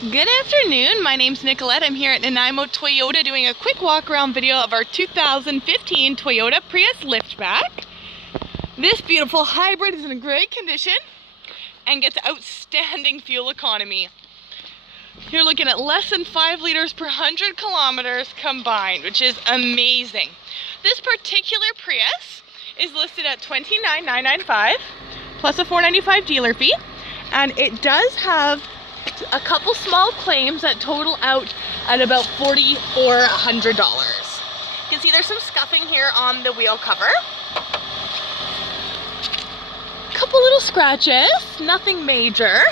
Good afternoon, my name's Nicolette. I'm here at Nanaimo Toyota doing a quick walk around video of our 2015 Toyota Prius Liftback. This beautiful hybrid is in great condition and gets outstanding fuel economy. You're looking at less than 5 liters per 100 kilometers combined, which is amazing. This particular Prius is listed at $29,995 plus a $495 dealer fee, and it does have a couple small claims that total out at about $40 or $100. You can see there's some scuffing here on the wheel cover. Couple little scratches, nothing major.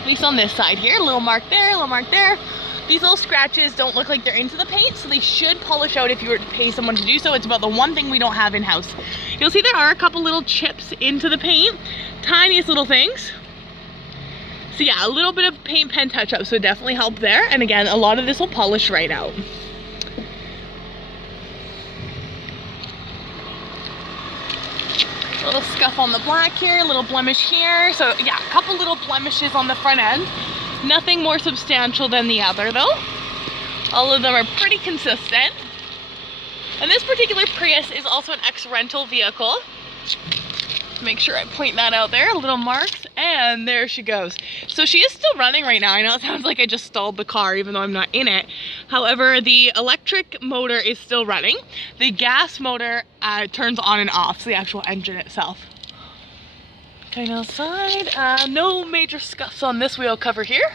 At least on this side here, a little mark there, a little mark there. These little scratches don't look like they're into the paint, so they should polish out if you were to pay someone to do so. It's about the one thing we don't have in-house. You'll see there are a couple little chips into the paint, tiniest little things. So yeah, a little bit of paint pen touch-up, so definitely help there. And again, a lot of this will polish right out. A little scuff on the black here, a little blemish here. So yeah, a couple little blemishes on the front end. Nothing more substantial than the other though. All of them are pretty consistent. And this particular Prius is also an ex-rental vehicle. Make sure I point that out there, little marks, and there she goes. So she is still running right now. I know it sounds like I just stalled the car even though I'm not in it. However, the electric motor is still running. The gas motor turns on and off, so the actual engine itself. Okay, outside, no major scuffs on this wheel cover here.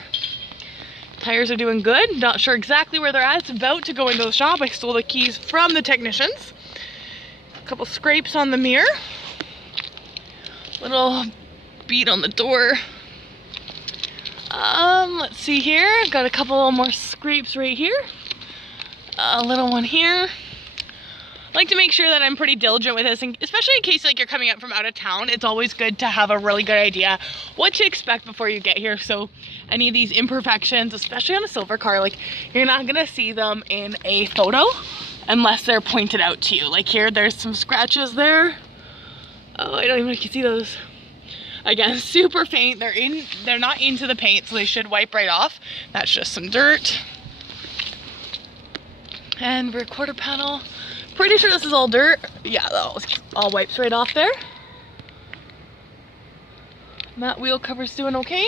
Tires are doing good. Not sure exactly where they're at. It's about to go into the shop. I stole the keys from the technicians. A couple scrapes on the mirror. Little bead on the door. Let's see here. Got a couple more scrapes right here. A little one here. I like to make sure that I'm pretty diligent with this, and especially in case like you're coming up from out of town, it's always good to have a really good idea what to expect before you get here. So any of these imperfections, especially on a silver car, like you're not gonna see them in a photo unless they're pointed out to you. Like here, there's some scratches there. Oh, I don't even know if you can see those. Again, super faint. They're not into the paint, so they should wipe right off. That's just some dirt. And rear quarter panel. Pretty sure this is all dirt. Yeah, that all wipes right off there. And that wheel cover's doing okay.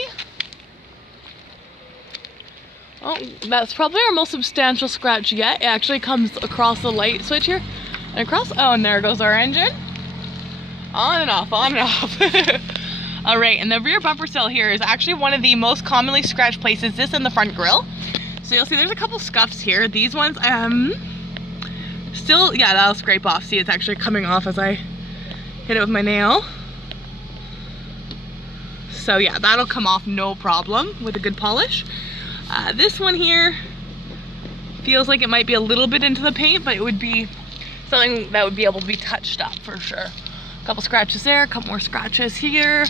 Oh, that's probably our most substantial scratch yet. It actually comes across the light switch here. And across, oh, and there goes our engine. On and off, on and off. All right, and the rear bumper sill here is actually one of the most commonly scratched places, this and the front grille. So you'll see there's a couple scuffs here. These ones, still, yeah, that'll scrape off. See, it's actually coming off as I hit it with my nail. So yeah, that'll come off no problem with a good polish. This one here feels like it might be a little bit into the paint, but it would be something that would be able to be touched up for sure. A couple scratches there, a couple more scratches here,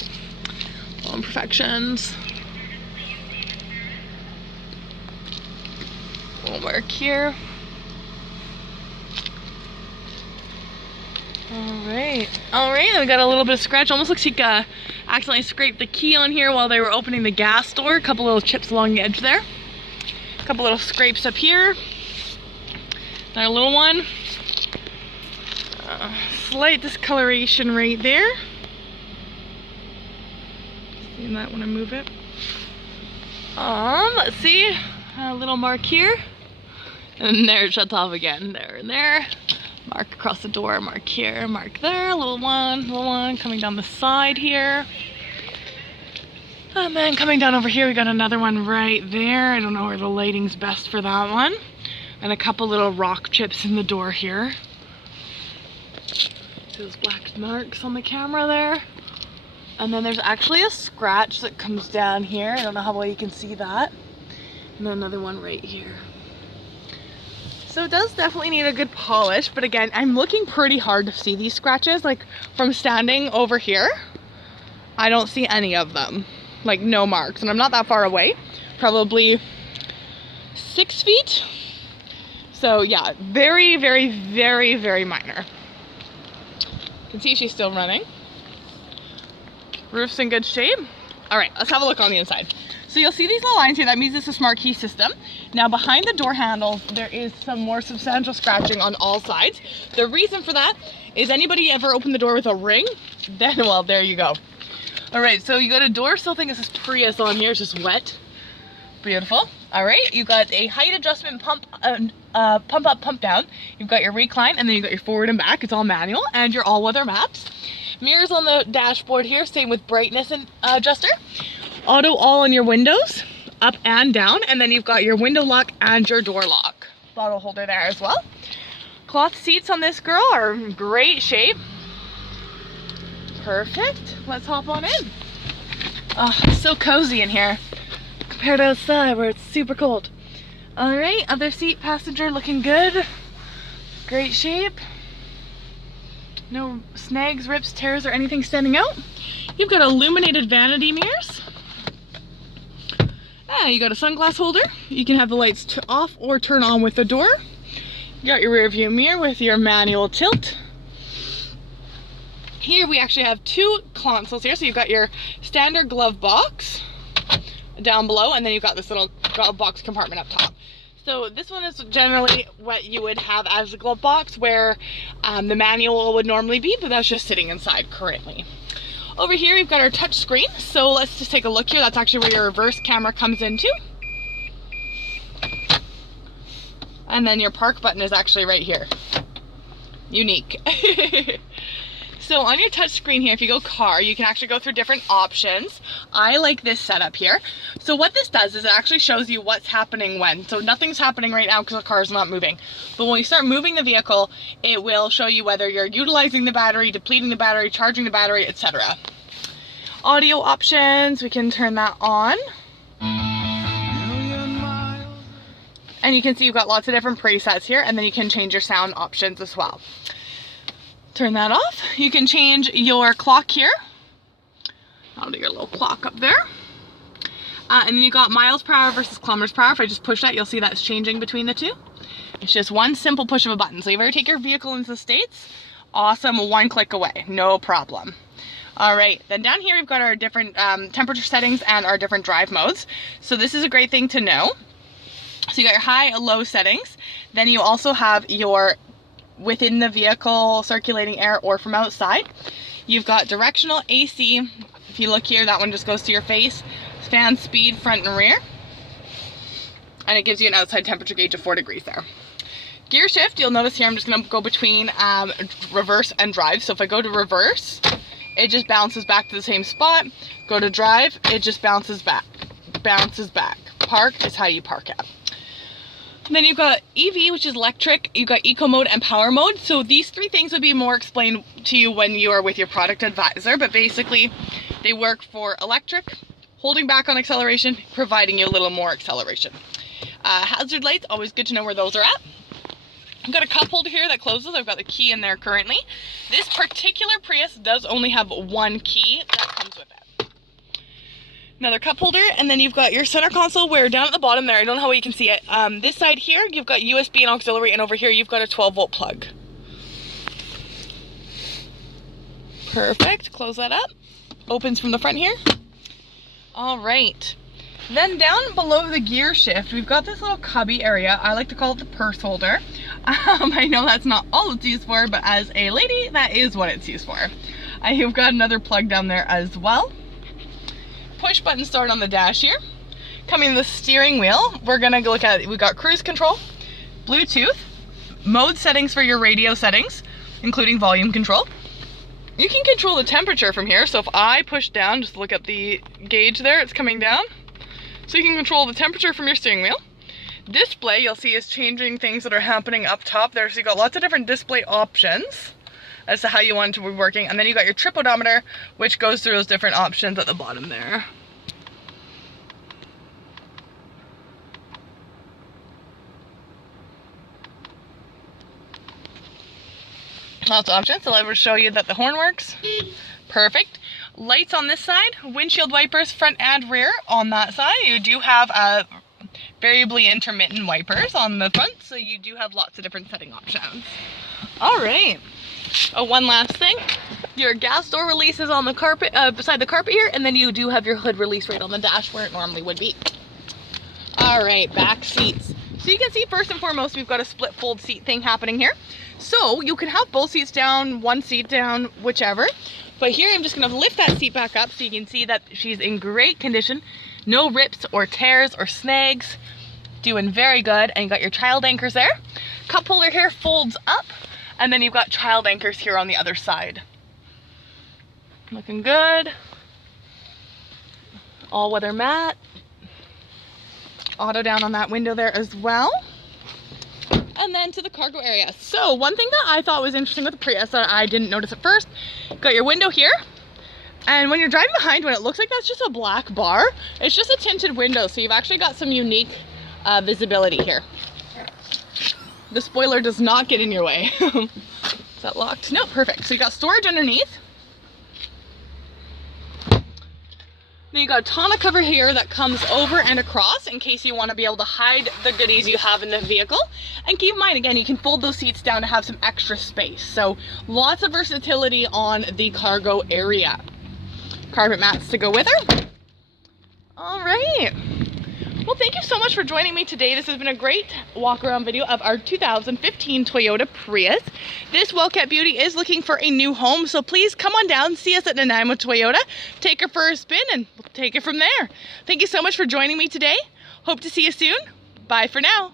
little imperfections. A little mark here. All right, we got a little bit of scratch. Almost looks like accidentally scraped the key on here while they were opening the gas door. A couple little chips along the edge there. A couple little scrapes up here. Another little one. Slight discoloration right there. See that when I move it. Let's see. A little mark here. And there it shuts off again. There and there. Mark across the door, mark here, mark there. A little one coming down the side here. And then coming down over here, we got another one right there. I don't know where the lighting's best for that one. And a couple little rock chips in the door here. Those black marks on the camera there. And then there's actually a scratch that comes down here. I don't know how well you can see that. And then another one right here. So it does definitely need a good polish, but again, I'm looking pretty hard to see these scratches. Like from standing over here, I don't see any of them. Like no marks, and I'm not that far away. Probably 6 feet. So yeah, very, very, very, very minor. You can see she's still running. Roof's in good shape. All right, let's have a look on the inside. So you'll see these little lines here, that means it's a smart key system. Now behind the door handle, there is some more substantial scratching on all sides. The reason for that is anybody ever opened the door with a ring? Then, well, there you go. All right, so you got a door sill thing. This is Prius on here, it's just wet. Beautiful. All right, you got a height adjustment pump up, pump down. You've got your recline, and then you got your forward and back. It's all manual, and your all-weather maps. Mirrors on the dashboard here, same with brightness and adjuster. Auto all on your windows, up and down, and then you've got your window lock and your door lock. Bottle holder there as well. Cloth seats on this girl are in great shape. Perfect. Let's hop on in. Oh, it's so cozy in here compared to outside where it's super cold. All right, other seat passenger looking good. Great shape. No snags, rips, tears, or anything standing out. You've got illuminated vanity mirrors. You got a sunglass holder. You can have the lights off or turn on with the door. You got your rear view mirror with your manual tilt. Here we actually have two consoles here. So you've got your standard glove box down below, and then you've got this little glove box compartment up top. So this one is generally what you would have as a glove box, where the manual would normally be, but that's just sitting inside currently. Over here we've got our touch screen, so let's just take a look here. That's actually where your reverse camera comes into. And then your park button is actually right here. Unique. So on your touch screen here, if you go car, you can actually go through different options. I like this setup here. So what this does is it actually shows you what's happening when. So nothing's happening right now because the car's not moving. But when you start moving the vehicle, it will show you whether you're utilizing the battery, depleting the battery, charging the battery, etc. Audio options, we can turn that on. And you can see you've got lots of different presets here, and then you can change your sound options as well. Turn that off. You can change your clock here. I'll do your little clock up there. And then you got miles per hour versus kilometers per hour. If I just push that, you'll see that's changing between the two. It's just one simple push of a button. So if you ever take your vehicle into the States, awesome, one click away, no problem. All right, then down here we've got our different temperature settings and our different drive modes. So this is a great thing to know. So you got your high and low settings. Then you also have your within the vehicle circulating air or from outside. You've got directional AC. If you look here, that one just goes to your face. Fan speed front and rear. And it gives you an outside temperature gauge of 4 degrees there. Gear shift, you'll notice here I'm just going to go between reverse and drive. So if I go to reverse, it just bounces back to the same spot. Go to drive, it just bounces back. Park is how you park at. And then you've got EV, which is electric, you've got eco mode and power mode. So these three things would be more explained to you when you are with your product advisor, but basically they work for electric, holding back on acceleration, providing you a little more acceleration. Hazard lights, always good to know where those are at. I've got a cup holder here that closes. I've got the key in there currently. This particular Prius does only have one key that comes with it. Another cup holder, and then you've got your center console where down at the bottom there, I don't know how well you can see it, this side here you've got USB and auxiliary, and over here you've got a 12-volt plug. Perfect, close that up. Opens from the front here. All right, then down below the gear shift we've got this little cubby area. I like to call it the purse holder. I know that's not all it's used for, but as a lady that is what it's used for. You've got another plug down there as well. Push button start on the dash here. Coming to the steering wheel, we're gonna look at, we got cruise control, Bluetooth, mode settings for your radio settings, including volume control. You can control the temperature from here, so if I push down, just look at the gauge there, it's coming down. So you can control the temperature from your steering wheel. Display, you'll see, is changing things that are happening up top there, so you've got lots of different display options as to how you want it to be working. And then you got your trip odometer, which goes through those different options at the bottom there. Lots of options. So let me show you that the horn works. Perfect. Lights on this side, windshield wipers front and rear on that side. You do have variably intermittent wipers on the front, so you do have lots of different setting options. All right. Oh, one last thing. Your gas door release is on the carpet, beside the carpet here, and then you do have your hood release right on the dash where it normally would be. All right, back seats. So you can see first and foremost, we've got a split fold seat thing happening here. So you can have both seats down, one seat down, whichever. But here I'm just gonna lift that seat back up so you can see that she's in great condition. No rips or tears or snags. Doing very good. And you got your child anchors there. Cup holder here folds up, and then you've got child anchors here on the other side. Looking good. All weather mat. Auto down on that window there as well. And then to the cargo area. So one thing that I thought was interesting with the Prius that I didn't notice at first, got your window here. And when you're driving behind, when it looks like that's just a black bar, it's just a tinted window. So you've actually got some unique visibility here. The spoiler does not get in your way. Is that locked? No, perfect. So you got storage underneath. Then you got a tonneau cover here that comes over and across in case you want to be able to hide the goodies you have in the vehicle. And keep in mind, again, you can fold those seats down to have some extra space. So lots of versatility on the cargo area. Carpet mats to go with her. All right. Well, thank you so much for joining me today. This has been a great walk around video of our 2015 Toyota Prius. This well-kept beauty is looking for a new home, so please come on down, see us at Nanaimo Toyota, take her for a spin, and we'll take it from there. Thank you so much for joining me today. Hope to see you soon. Bye for now.